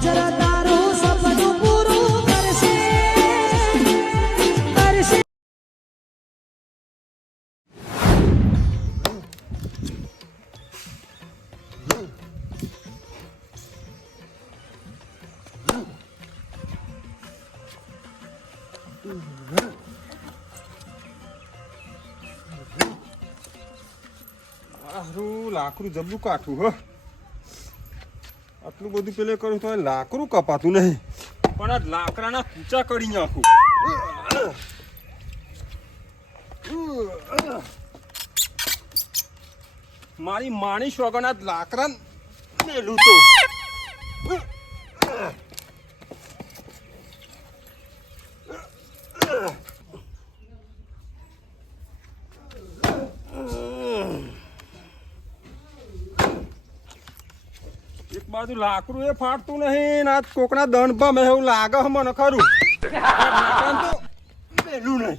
Future તારું સપનું પૂરું કરશે કરશે. લાકડું જબલું કાઠું હ આટલું બધું પેલે કરું તો લાકડું કપાતું નહીં પણ આ લાકડાના કૂચા કરી નાખું. મારી માણી શોગના લાકડા મેલું તો બાજુ લાકડું એ ફાટતું નહીં ને આ કોકના દંડ પર મેં એવું લાગે મને ખરું પેલું નહીં.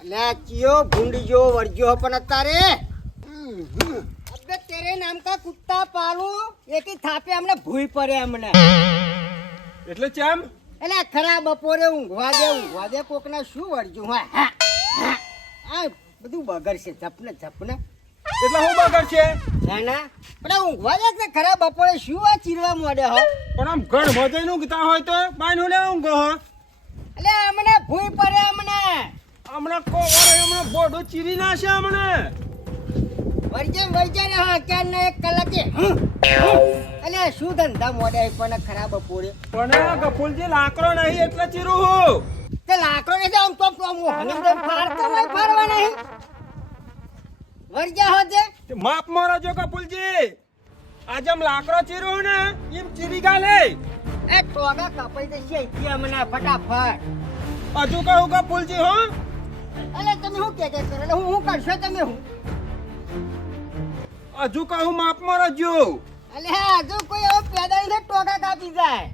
અલ્યા ચિયો ભૂંડી જો વર્જ્યો પણ અત્યારે અબે તેરે નામ કા કુત્તા પાલું એકી થાપે અમને ભૂઈ પડે અમને એટલે ચેમ એટલે ખરા બપોરે ઊંઘવા દે કોકના શું વર્જ્યું હા આ બધું બગડશે ઝપને એટલે હું બગડ છે ના પણ ઊંઘવા દે કે ખરા બપોરે શું આ ચીરવા મોડે હો પણ આમ ઘણ મજે નું ગીતા હોય તો બાઈન લે ઊંઘો હો એટલે અમને ભૂઈ પડે અમને હમણાં કોવર હમણાં બોડો ચીરી નાશે હમણાં વર્જે ને હા ક્યાં ને એક કલાકે એટલે શું ધંધા મોડે પણ ખરા બપોરે પણ ગફુલજી લાકડો નહીં એટલે ચીરું હું તે લાકડો ને આમ તો ફાડતો નહીં ફાડવા નહીં વર્જા હોતે માપ મારો જો ગફુલજી આજે આમ લાકડો ચીરું ને એમ ચીરી ગાલે એ ટોગા કપાઈ દેશે અહીંયા મને ફટાફટ હજુ કહું ગફુલજી હો અલે તમે શું કે કરો એટલે હું કરશો તમે હું હજુ કહું માપ મારો જો અલે હજુ કોઈ એવો પેદા ને ટોગા કાપી જાય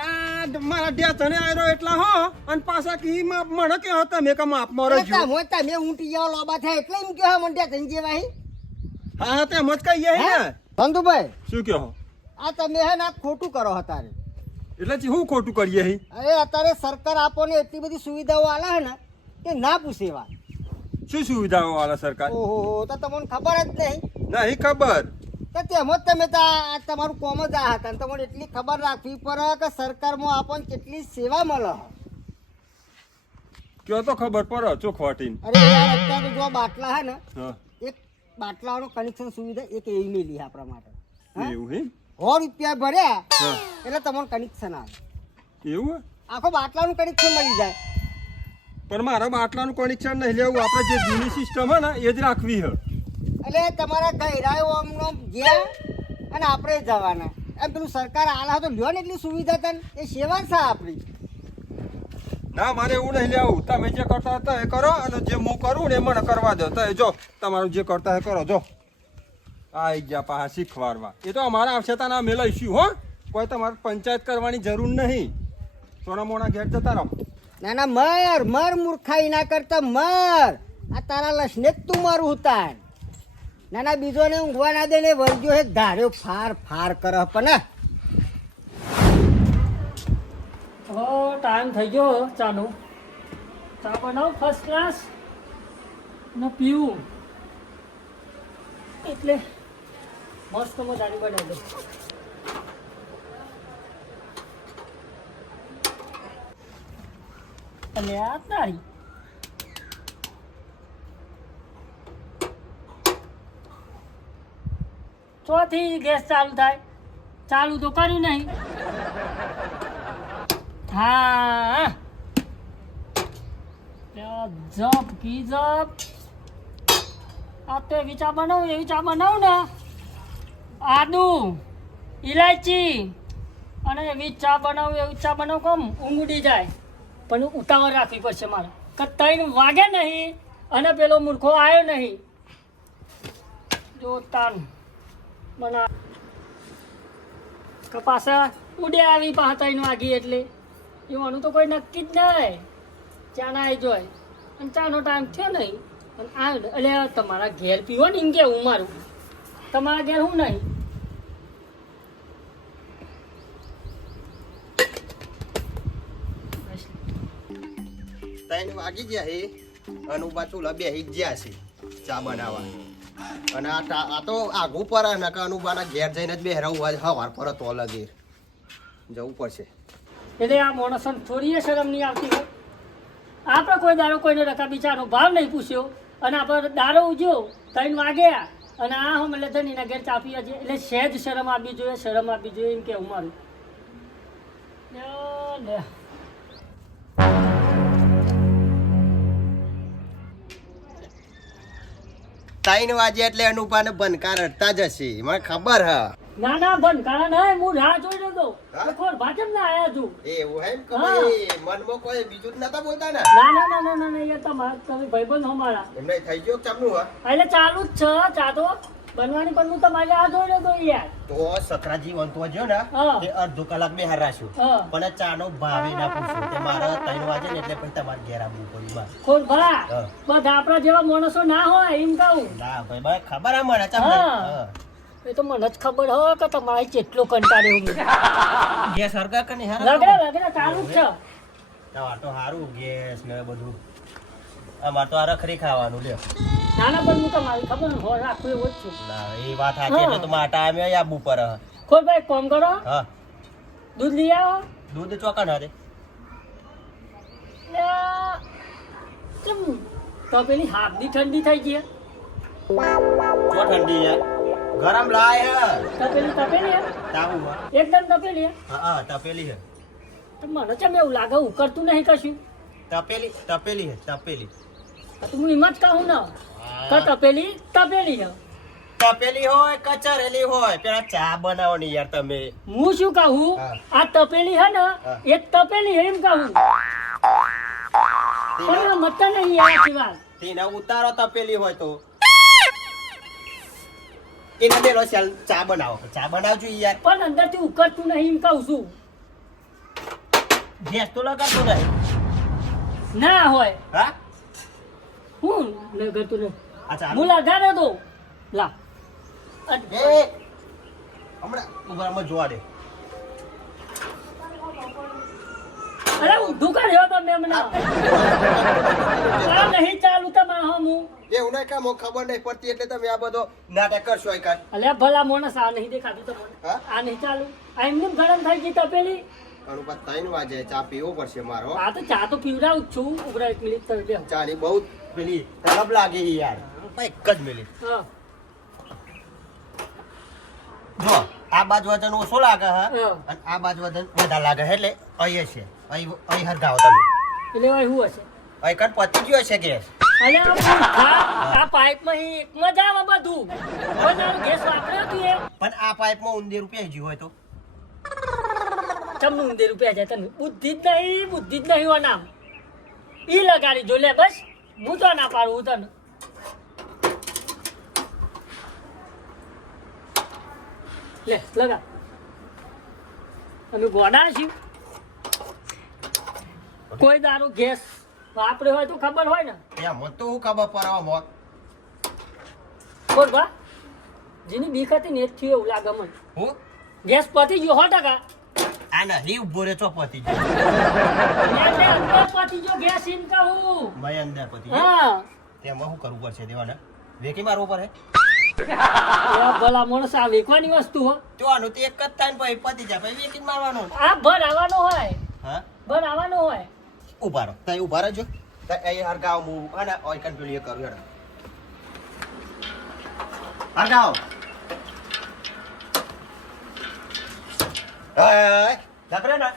આ મારા ડે તને આયરો એટલા હો અને પાછા કી માપ મને કે હો તમે કે માપ મારો જો તમે ઊંટી જાવ લોબા થાય એટલે એમ કે મંડ્યા થઈ જેવાહી હા તે મત કહીએ હે ને બંધુભાઈ શું કહો આ તમે હે ને ખોટું કરો અત્યારે એટલે હું ખોટું કરીએ હી અરે અત્યારે સરકાર આપણને એટલી બધી સુવિધાઓ આલે હે ને કે ના પૂછે વાત શું સુવિધાઓ વાળા સરકાર ઓહો તો તમને ખબર જ નહીં નહીં ખબર તો તેમ જ તમે તમારું કોમ જ આ હતા તમારે એટલી ખબર રાખવી પડે કે સરકારમાં આપણને કેટલી સેવા મળે કયો તો ખબર પડે ચોખવાટીને અરે યાર અત્યારે જો બાટલા હે ને હા એક બાટલાનો કનેક્શન સુવિધા એક એવી મેલી આપણા માટે હા? એવું હે 100 રૂપિયા ભર્યા હા એટલે તમને કનેક્શન આવે એવું હે? આખો બાટલાનું કનેક્શન મળી જાય પણ મારા બાટલાનું કનેક્શન નહીં લેવું આપણે જે જૂની સિસ્ટમ હે ને એ જ રાખવી હે એટલે તમારા ગયરાયો આમનો ગયા અને આપણે જવાના એમ પેલું સરકાર આલા તો લ્યો ને એટલી સુવિધા તને એ સેવા છે આપણી ના મારે એવું નહીં લેવું તમે જે કરતા હતા એ કરો અને જે હું કરું ને એ મને કરવા દો તો એ જો તમારું જે કરતા એ કરો જો આઈ ગયા પાછા શીખવાડવા એ તો અમારા આવશેતાના મેળવીશું હો કોઈ તમારે પંચાયત કરવાની જરૂર નહીં સોના મોના ઘેર જતા રહો ના ના મર મૂર્ખાઈ ના કરતા મર આ તારા લસને જ તું મારું ઉતાર ના ના બીજો ને ઊંઘવા ના દે ને વર્ગ્યો હે ધાર્યો ફાર કરે પણ હો ટાઈમ થઈ ગયો ચાલો ચા બનાવ ફર્સ્ટ ક્લાસ ને પીવું એટલે મસ્ત મજાની બનાવી દઉં અને આ તારી ચોથી ગેસ ચાલુ થાય ચાલુ તો કર્યું નહીં હા જપ કી જપ આ તો એવી ચા બનાવું ને આદુ ઇલાયચી અને એવી ચા બનાવું કમ ઊંઘ ઉડી જાય પણ ઉતાવળ રાખવી પડશે મારે કે 3 વાગે નહીં અને પેલો મૂર્ખો આવ્યો નહીં જો તાન બના પાછા ઉડે આવી પાછા 3 વાગી એટલે એવાનું તો કોઈ નક્કી જ નહીં ચા ના આવી જોય અને ચાનો ટાઈમ થયો નહીં અને આ એટલે તમારા ઘેર પીવો ને એમ કેવું મારું, તમારા ઘેર હું નહીં. ત્રણ વાગી ગયા છે અને ચૂલા બેસી જ ગયા છે ચા બનાવવા. અને આ તો આઘું પર ને કે અનુબાના ઘેર જઈને જ બેહરાવું હવાર પર તો લગે જવું પડશે. એટલે આ માણસોને થોડી એ શરમ નહીં આવતી હોય. આપણે કોઈ દારો કોઈને રકા બિચારનો ભાવ નહીં પૂછ્યો અને આપણે દારો ઉજ્યો 3 વાગ્યા અને આ હમ એટલે ધનીના ઘેર ચા પીવા છે એટલે સહેજ શરમ આપવી જોઈએ, શરમ આપવી જોઈએ એમ કેવું મારું. લે. ત્રણ વાગે એટલે અનુપાને બનકાર હટતા જ હશે, મને ખબર હ. ના ના બંધ કારણ નહીં, હું રાહ જોઈ રહ્યો હતો. હા? તો ખોર ભાજપ ના આયા છું. એવું એમ કે હા. ભાઈ મનમાં કોઈ બીજું જ નતા બોલતા ને? ના ના ના ના ના ના, એ તમારા તમે ભાઈબંધ હો મારા. એમને થઈ ગયો ચમનું હા? એટલે ચાલુ જ છે ચા તો બનવાની, પણ હું તમારે આ જોઈ રહ્યો હતો યાર. તો સતરાજી વંતો જો ને હા. તે અડધો કલાક બે હરાશું હા. પણ ચાનો ભાવે ના પૂછ્યું તે મારા 3 વાગે ને એટલે પછી તમારે ઘેર આવવું પડ્યું બસ. ખોર ભા હા. બધા આપણા જેવા માણસો ના હોય એમ કહું. ના ભાઈ ભાઈ ખબર આ મને ચમ હા. હા. એ તો મને જ ખબર હોય કે તમારે કેટલો કંટાળ્યો હું. ગેસ હરગા કે નહીં લગડે લગડે ચાલુ જ છે. તમાર તો હારું ગેસ ને બધું. અમાર તો આ રખરી ખાવાનું લ્યો. નાના પણ હું તમારી ખબર હોય રાખું એવો જ છું. ના એ વાત સાચી એટલે તો મારા ટાઈમે આબુ પર હ. ખોર ભાઈ કોમ કરો, હા દૂધ લઈ આવો. દૂધ ચોકન હરે લ્યા, કેમ તો પેલી હાથની ઠંડી થઈ ગઈ ચો ઠંડી યાર ગરમ લાય હે તપેલી તપેલી હે? તાવું હે. એકદમ તપેલી હે? હા હા તપેલી હે તો મને ચમ એવું લાગે ઉકળતું નહીં કશું. તપેલી તપેલી હે તપેલી આ તો હું એમ જ કહું ને કે તપેલી તપેલી હે. તપેલી હોય કચરેલી હોય પેલા ચા બનાવવાની યાર તમે. હું શું કહું, હા. આ તપેલી હે ને હા. એ તપેલી હે એમ કહું. પણ આ મત નહીં યાર સિવાય. તેના ઉતારો તપેલી હોય તો એના બેલો ચાલ ચા બનાવો ચા બનાવજો યાર. પણ અંદરથી ઉકળતું નહીં એમ કહું છું. ગેસ તો લગાડતો નહીં ના હોય હા હું લગાડતું નહીં. અચ્છા હું લગાડે તો લા એ હમણાં ઉભરામાં જોવા દે. અરે ઊંધું કર્યો તમે હમણાં. આ નહીં ચાલુ તમારે હમ હું. એવું નહીં કામ ખબર નહીં પડતી એટલે તમે આ બધો નાટક કરશો એક અલ્યા ભલા માણસ આ નહીં દેખાતું તમને. હા? આ નહીં ચાલુ. આ એમને ગરમ થઈ ગઈ તપેલી. અનુપાત 3 વાગે ચા પીવો પડશે મારો. આ તો ચા તો પીવડાવું જ છું. ઉભરા 1 મિનિટ કરી દે. ચાની બહુ પેલી તલબ લાગે છે યાર. એક જ મિનિટ હા જો આ બાજુ વજન ઓછો લાગે હા હા. અને આ બાજુ વજન વધારે લાગે છે એટલે અહીં છે અહીં હરગાવો તમે એટલે હવે શું હશે? અહીં કણ પતી ગયો છે ગેસ. અલ્યા આ પાઇપમાં એકમાં જ આવે બધું. પણ આનો ગેસ વાપર્યો તું એ પણ આ પાઇપમાં ઊંધેર રૂપિયા જ્યું હોય તો ચમનું ઊંધે રૂપિયા જાય તને બુદ્ધિ જ નહીં હોય નામ. ઈ લગાડી જો લે બસ. હું તો ના પાડું હું તને. લે લગા. અમે ગોડા છીએ. કોઈ દારૂ ગેસ વાપર્યો હોય તો ખબર હોય ને. એમ તો હું ખબર પડવામાં બોલ બા જેની બીક હતી ને એ જ થયું એવું લાગે મને. હું ગેસ પતી ગયો 100%. આ નથી ઉભો રે ચો પતી ગયો એટલે અંદર પતી ગયો ગેસ એમ કહું. મેં અંદર પતી ગયો હા તેમાં શું કરવું પડશે દેવાના વેકી મારવો પડે એવા ભલા માણસ આ વેચવાની વસ્તુ હો. તો આનું તો એક જ થાય ને પછી પતી જાય પછી વેકી જ મારવાનો આ ભર આવવાનો હોય, હા ભર આવવાનો હોય. ઉભા રહો તઈ ઉભા રહેજો અહીં હરગાવ હું અને ઓય કંટ્રોલ એ કરું હેડો હરગાવ લકરે ના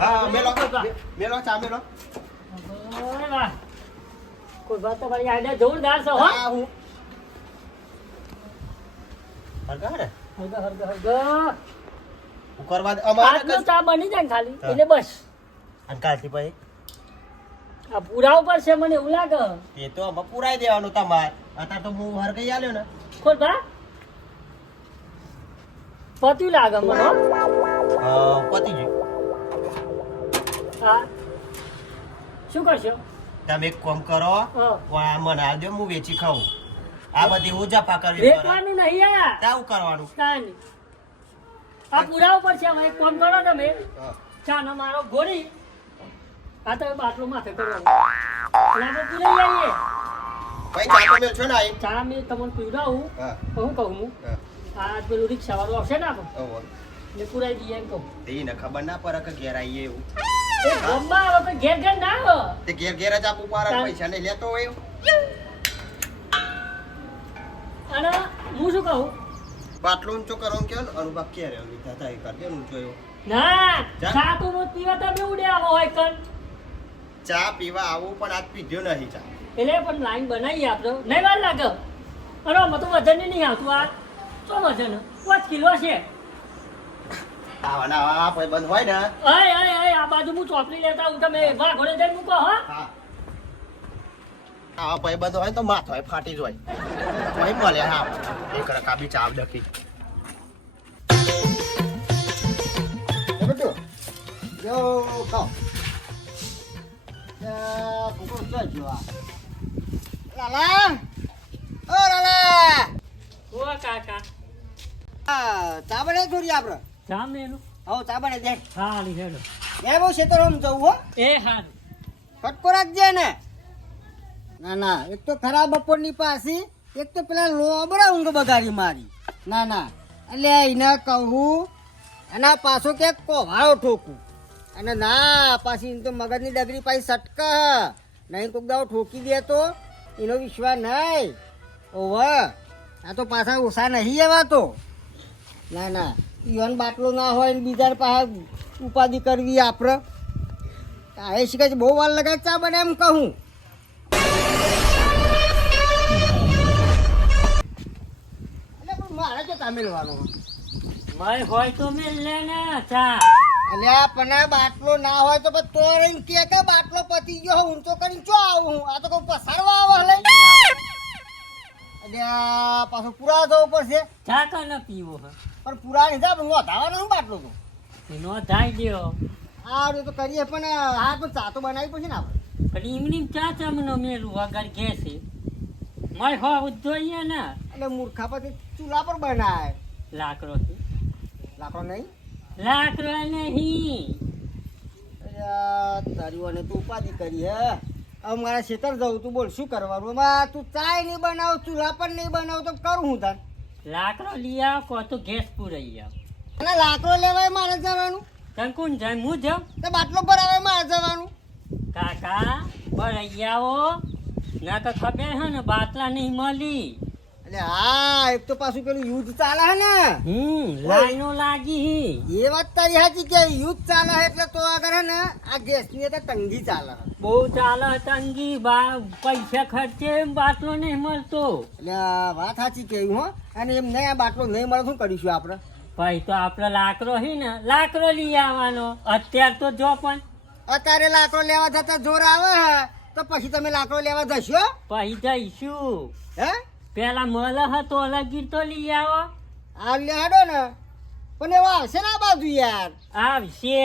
હા મેલો મેલો ચા મેલો વાહ. કોઈ વાત તમારી આઈડિયા જોરદાર છે હો. હા હું હરગાવ ને હરગા હરગા હરગા. હું કરવા દે અમારે આજનો ચા બની જાય ને ખાલી હા. એટલે બસ. અને કાલથી પછી આ પૂરા ઉપર છે મને એવું લાગે. એ તો અમે પુરાઈ દેવાનું તમારે અત્યારે તો હું હરગાઈ આલ્યો ને ખોલ ભા પત્યું લાગે મને હો. પતી ગયું હા શું કરશો? તમે એક કામ કરો હા. આ મને હાલ દો હું વેચી ખાઉં આ બધી હું જપા કરવી પડે. વેચવાનું નહીં આ તાવું કરવાનું તાની. આ પુરાવો પડશે હવે એક કામ કરો તમે હા. ચાનો મારો ગોળી આ તો બાટલો માથે કરવાનો એટલે આપણે પુરાઈ આવીએ ભાઈ ચા તો મેળશો ને આઈ? ચા મેં તમને પીવડાવું હા. તો હું કહું હું હા. આ પેલું રિક્ષા વાળું આવશે ને આપણે ઓહો. ને પુરાઈ દઈએ એમ કહું એને ખબર ના પડે કે ઘેર આવીએ એવું એ ગોમમાં આવે કોઈ ઘેર ઘેર ના આવે તે ઘેર ઘેર જ આપવું પારે પૈસા નહીં લેતો હોય અને હું શું કહું બાટલો ઊંચો કરવાનું કે અનુભવ ક્યારે લીધા હતા એ કરી દે ઊંચો એવો ના ચા? ચા તો રોજ પીવા તમે ઉડે આવો હોય કન ચા પીવા આવું પણ આજ પીધો નહીં ચા એટલે પણ લાઈન બનાવીએ આપણે નહીં વાર લાગે અને આમાં તો વજન નહીં આવતું આ શું વજન 5 કિલો છે આવાના આવા ભાઈ બંધ હોય ને અય આ બાજુ હું ચોપડી લેતા હું તમે વાઘોડે જઈને મૂકો હા હા આવા ભાઈ બંધ હોય ને તો માથો હોય ફાટી જ હોય ભાઈ મળે હા એક રકાબી ચા ડખી બધું જો ખાઓ ભૂકો ચોઈ ગયો આ લાલા ઓ લાલા ઓ કાકા ચા બનાવી થોડી આપણે જામ ને એનું હો ચા બનાવી દે હા લીધેલો એ બહુ ખેતરોમાં જવું હો એ હા ફટકો રાખજે ને ના ના એક તો ખરાબ બપોરની પાસી એક તો પેલા લોબડા ઊંઘ બગાડી મારી ના ના એટલે એને કહું એના પાછો ક્યાંક કોવાળો ઠોકું અને ના પાછી એમ તો મગજની ડગરી પાછી સટક નહીં કોક દાવ ઠોકી દે તો એનો વિશ્વાસ નહીં ઓવે આ તો પાછા ઓછા નહીં એવા તો ના ના ઈવન બાટલો ના હોય ને બીજા પાસે ઉપાધિ કરવી આપણે આ શીખે છે બહુ વાર લગાડ ચા બને એમ કહું એટલે પણ મારે જો ચા મેળવાનો મય હોય તો મેં લે ને ચા એટલે આ પણ બાટલો ના હોય તો પછી તો રહીને કે બાટલો પતી ગયો ઊંચો કરીને ચો આવું હું આ તો કોઈ પસારવા આવો હલે એટલે આ પાછો પૂરા જવું પડશે ચા કા ન પીવો હે પણ પૂરા નહીં થાય પણ વધારવાનો હું બાટલો તો એનો ધાઈ દ્યો આ તો કરીએ પણ હા તો ચા તો બનાવી પડશે ને આપણે પણ એમની ચા ચમનો મેલું વગર ઘેસે મય હોય જોઈએ ને એટલે મૂર્ખા પછી ચૂલા પર બનાય લાકડો લાકડો નહીં લાકડો નહીં તારીઓને તું ઉપાધિ કરી હે હવે મારા ખેતર જવું તું બોલ શું કરવાનું એમાં તું ચાય નહીં બનાવ ચૂલા પર નહીં બનાવ તો કરું હું તાર લાકડો લઈ આવ કો તો ગેસ પૂરાઈ આવ અને લાકડો લેવાય મારે જવાનું તને કોણ જાય હું જાઉં તો બાટલો ભરાવાય મારે જવાનું કાકા ભરાઈ આવો ના તો ખબર હે ને બાટલા નહીં મળી એટલે હા એક તો પાછું પેલું યુદ્ધ ચાલે હે ને લાઈનો લાગી એ વાત તારી સાચી કે યુદ્ધ ચાલે હે એટલે તો આગળ હે ને આ ગેસની તો તંગી ચાલે હે. બહુ ચાલે તંગી પૈસા ખર્ચે બાટલો નહીં મળતો એટલે આ વાત સાચી કેવું હો અને એમ નહીં આ બાટલો નહીં મળે શું કરીશું આપણે ભાઈ તો આપડે લાકડો હે ને લાકડો લઈ આવવાનો અત્યાર તો જો પણ અત્યારે લાકડો લેવા જતા જોર આવે હે તો પછી તમે લાકડો લેવા જશો પછી જઈશું હે પેલા મલ હતો અલગીર તો લઈ આવો આ લેડો ને પણ એવો આવશે ને આ બાજુ યાર આવશે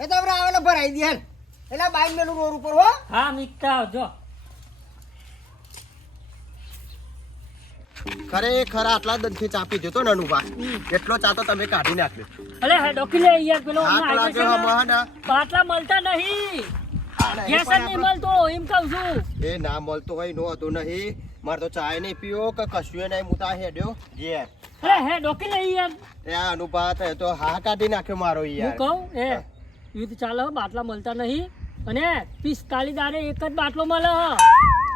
એ તો આપણે આવેલો ભરાઈ દે હેર એટલે બાઈક મેલું રોડ ઉપર હો હા મીકતા આવજો ખરેખર આટલા દંડથી ચા પીધો તો નનુભા એટલો ચા તો તમે કાઢી નાખ્યો અલે હે ડોકી લે યાર પેલો હાથ હમણાં આવ્યો છે લાગ્યો ને. હમણાં ને. બાટલા મળતા નહીં ગેસ જ નહીં મળતો એમ કહું છું એ ના મળતો હોય નો હતો નહીં મારે તો ચાય નહીં પીવો કે કશું નહીં હું તા હેડ્યો ઘેર અરે હે ડોકી લે યાર એ અનુભા થયો તો હા કાઢી નાખ્યો મારો હું યાર કહું એ યુદ્ધ ચાલે હે, બાટલા મળતા નહીં અને 45 દાડે એક જ બાટલો મળે હે.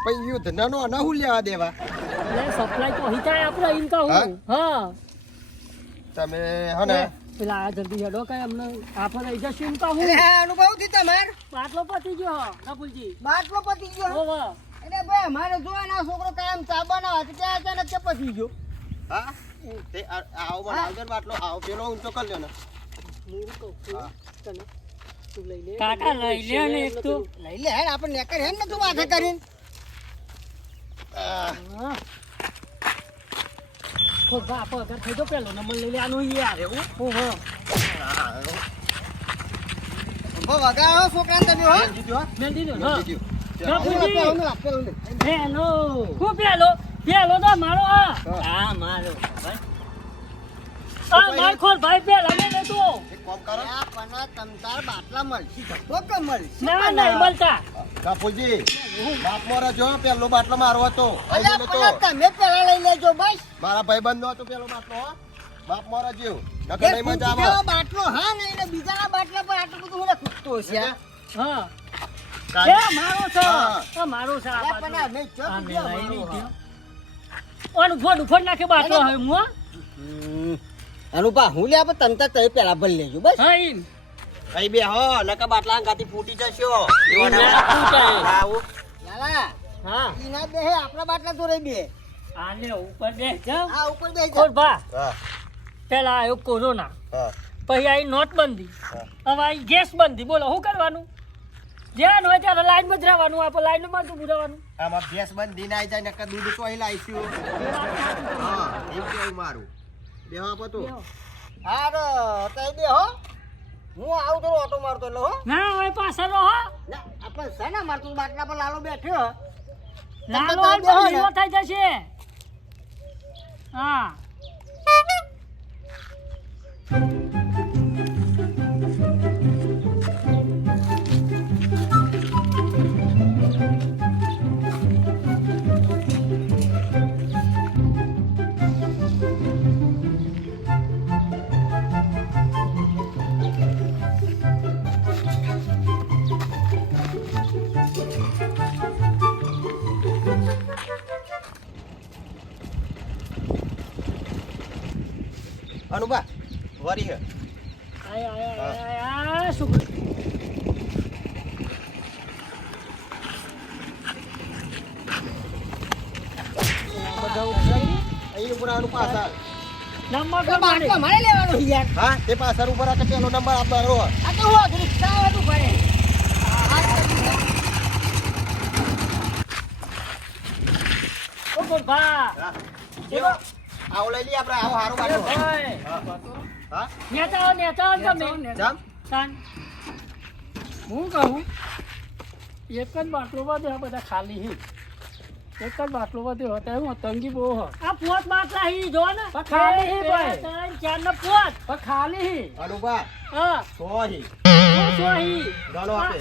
પણ યુદ્ધ નો ના હું લેવા દેવા એટલે સપ્લાય તો અહીં થાય આપણે એમ કહું હા તમે હે ને પેલા આ જલ્દી હેડો કઈ અમને આપણે રહી જશું એમ કહું એટલે આ અનુભવ થી તમાર બાટલો પતી ગયો નકુલજી બાટલો પતી ગયો ઓહો એટલે ભાઈ અમારે જોવા ના છોકરો કાયમ ચા બનાવે તો ત્યાં અચાનક કે પતી ગયો હા તે આવો બનાવજો ને બાટલો આવો પેલો ઊંચો કરી લ્યો ને હું કહું તને તું લઈ લે કાકા લઈ લે ને એક તો લઈ લે હેડ આપણે નેકર હેડ ને તું માથે કરીને ખોદ બાપ અગર થઈ તો પેલો નંબર લઈ લે આનો યાર એવું ઓહો ઉભો વગાડો છોકરાને તમે હો મેં દીધો હા બાપુજી. પેલું લે. પેલો હું પેલો તો મારો આ મારો માર ખોલ ભાઈ પેલા લે લે તું એક કામ કરો આ પના તમતાર બાટલા મળશે ધક્કો કે મળશે ના નહીં મળતા બાપુજી બાપ મોરા જો પેલો બાટલો મારો હતો અલ્યા તો પના તમે પેલા લઈ લેજો બસ મારા ભાઈબંધ નો હતો પેલો બાટલો હો બાપ મોરા જેવ નકર એ નહીં મજા ફૂટી જેવો આવે બાટલો હા નહીં ને બીજાના બાટલા પર આટલું બધું હું ખૂટતો છે હા કાંઈ- એ મારો છે હા. આ મારો છે આ અલ્યા બાજુ. પના મેં ચો આ કીધું મેં લઈ મારો. લીધો. ઓનું ફોડ નાખે બાટલો હવે હું અનુપા હું લે આપણે તમતા તઈ પેલા ભરી લેજો બસ હા ઈમ અહીં બે હો નકર બાટલા અંગાથી ફૂટી જશો આવું લાલા હા ઈના બે હે આપણા બાટલા તો રહી બે આ લે ઉપર બે જાવ આ ઉપર બે કોણ ભા હા પેલા આવ્યો કોરોના હા પછી આવી નોટબંધી હા. હવે આવી ગેસ બંધી બોલો શું કરવાનું જ્યાં હોય ત્યારે લાઈનમાં જ રહેવાનું આપણે લાઈનમાં જ ઊભું રહેવાનું આમાં ભેંસ બંધી ના જાય નકર દૂધ તો અહીં લાવીશું હા એમ કેવું મારું બેહો આપો તો હા તો તઈ બે હો હું આવું તો ઓટો મારતો એટલે હો ના હવે પાછળ રહો ના આપણે છે ને મારતું બાટલા પર લાલો બેઠ્યો લાલો તમે તો બેહો ને. લીલો થઈ જશે હા અનુભા વરી હે આય શું અહીં ઉપર આનું પાછળ નંબર તો બાટલો મારે લેવાનો છે યાર હા તે પાછળ ઉપર આ કે પેલો નંબર આપવાનો હો. આ તો હું રિક્ષા વાળું પડે ઓ બોલ ભા હા જેવો આવો લઈ લઈએ આપણે આવો હારું બાટલો ઓય હા નેતા તમે જામ તાન હું કહું એક જ બાટલો વધે બધા ખાલી હી એક જ બાટલો વધે હતા હું તંગી બહુ હ આ પોત બાટલા હી જો ને ખાલી હી ભાઈ ચાર ને પોત ખાલી હી અનુભા હા 100 હી શું હી ગણો આપે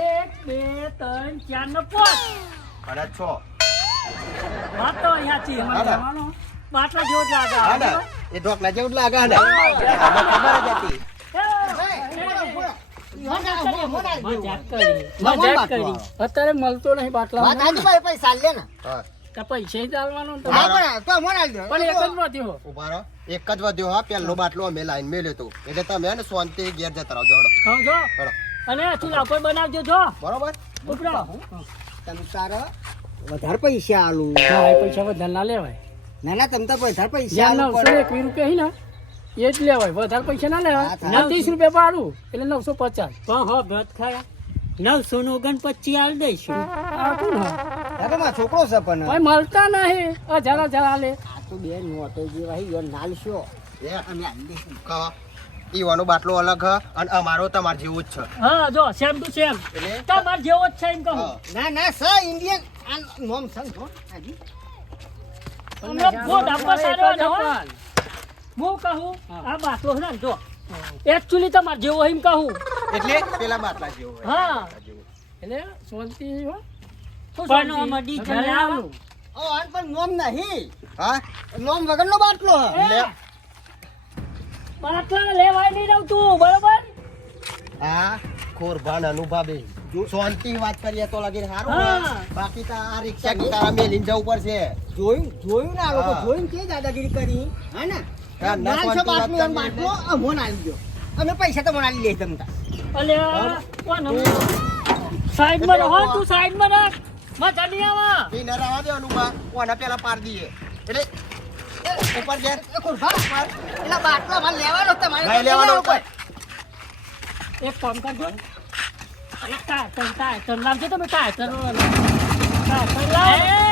1 2 3 4 ને પોત અને 6 વાત તો અહીંયા છે હા ને? બાટલા જેવો જ લાગે હા ને એ ઢોકલા જેવું જ લાગે ને આમાં ખબર જ હતી મજાક કરી અત્યારે મળતો નહીં બાટલા વાત આજી ભાઈ પૈસા લે ને હા પૈસા ચાલવાનો ને હા તમારે. પણ તો મોરાલ દો પણ એક જ વધ્યો ઉભા રહો એક જ વધ્યો હા પેલો બાટલો અમે લાઈન મેલ્યો તો એટલે તમે હે ને શાંતિ ઘેર જતા રહો જોડો સમજો હેડો. અને ચૂલા ઉપર બનાવજો જો બરોબર ઉપરો તમે તારા વધારે પૈસા આલું પૈસા વધારે ના લેવાય ના ના તમે તો વધારે પૈસા જ્યાં આલું 921 રૂપિયા હી ને એ જ લેવાય વધારે પૈસા ના લેવાય હા, 30 રૂપિયા ભાડું એટલે 950 પણ હો ભત ખાયા 929 આલ દઈશું આ કોણ હા દાદા માં છોકરો છે પણ ભાઈ મળતા નહીં જરા લે આ તો બે નોટો જેવા હી યો નાલ શો એ અમે આલી દઈશું કહો ઈવાનો બાટલો અલગ હ અને અમારો તમાર જેવું જ છે હા જો સેમ ટુ સેમ એટલે? તમાર જેવો જ છે એમ કહું હા. ના ના સ ઇન્ડિયન આ નોમ સંગ હો હાજી અમને ફોટ આપવા સારો ને હો. હું કહું આ બાટલો છે ને જો એકચ્યુઅલી તમાર જેવો એમ કહું એટલે પેલા બાટલા જેવું હોય. હા બાટલા જેવું. એટલે શાંતિ હો શું પણ શાંતિ? આમાં ડીઝલ લગન આવે. લેવાનું. ઓ આન પણ નોમ નહીં હા નોમ વગરનો બાટલો હ એ, બાટલા લેવાય નહીં રહું બરોબર હા ખોરભાન અનુભાવે શાંતિ વાત કરીએ તો લાગે સારું હા. ને? બાકી તો આ રિક્ષા કે તારા મેલીને જવું પડશે જોયું ને આ લોકો હા. જોઈને કે દાદાગીરી કરી હે ને હા, ના નાલ છે શાંતિ વાત બાટલો અને કરીએ બાટલો આ મોન આલી દો અમે પૈસા તો મોન આલી લઈ તમતા અલે કોણ સાઈડમાં રહો તું સાઈડમાં રાખ મજા નહીં આવે ઈ ન રહેવા દે અનુભા કોને પેલા પાર દઈએ એટલે ઉપર ઘેર એ ખુરફા એલા બાટલો મારે લેવાનો તમારે નહીં લેવાનો કોઈ એક કામ કરજો એક ટાયર નામ છે તમે ટાયર લાવ